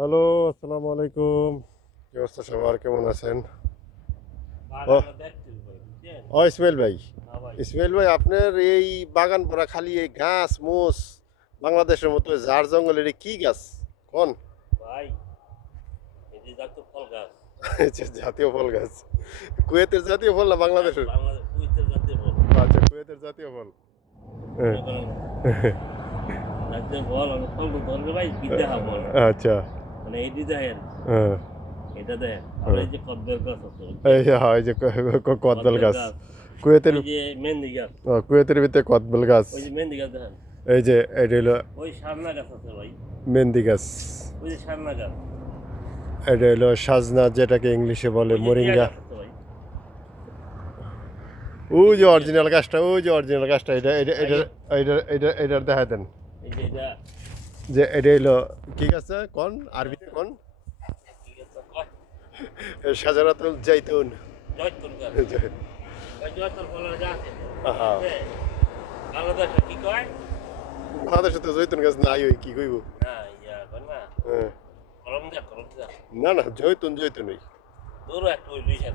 Hello, আসসালামু আলাইকুম। কি অবস্থা সবার, কেমন আছেন? ও ইসমাইল ভাই, ইসমাইল ভাই, আপনার এই বাগান ভরা খালি এই গাছ মোষ, বাংলাদেশের মতো ঝাড় জঙ্গল, এটা কি গাছ কোন? ভাই এটি জাতীয় ফল গাছ। আচ্ছা, জাতীয় ফল গাছ। কুয়েতের জাতীয় ফল না বাংলাদেশের? বাংলাদেশ কুইতের জাতীয় ফল। আচ্ছা, কুয়েতের জাতীয় ফল। হ্যাঁ। মনে করেন জাতীয় ফল আমি ফল ধরবে ভাই বিদ্যা হবো না। আচ্ছা। মানে এইটি দেখেন, হ্যাঁ। এটা দেখেন, আর এই যে কদবেল গাছ আছে, এই যে, হ্যাঁ, এই যে কদবেল গাছ। কুয়েতের ওই যে মেহেন্দি গাছ, কুয়েতের ভিতরে কদবেল গাছ। ওই যে মেহেন্দি গাছ দেখেন, এই যে এটা হলো ওই সারনা গাছ আছে ভাই, মেহেন্দি গাছ। ওই যে সারনা গাছ, এটা হলো সাজনা, যেটাকে ইংলিশে বলে ওই যে টিয়া মোরিঙ্গা। গাছ আছে ভাই। ওই যে অরিজিনাল গাছটা, ওই যে অরিজিনাল গাছটা, এটা এটা এটা এটা এটা এটা দেখা দেন। এই যে এটা যে এটা হলো কি গাছ কোন আরবিতে কোন? কি গাছ কয়? শাজারাতুল জাইতুন। জয়তুন গাছ, ওই জয়তুন ফলের গাছ। আহা, বাংলাদেশে কি কয়? বাংলাদেশে তো জৈতুন গাছ নাই, ওই কি কইব? না ইয়া কয় না, হ্যাঁ। কলম গাছ, কলম গাছ। না না, জৈতুন জৈতুনই। দূর একটা ওই লুইসার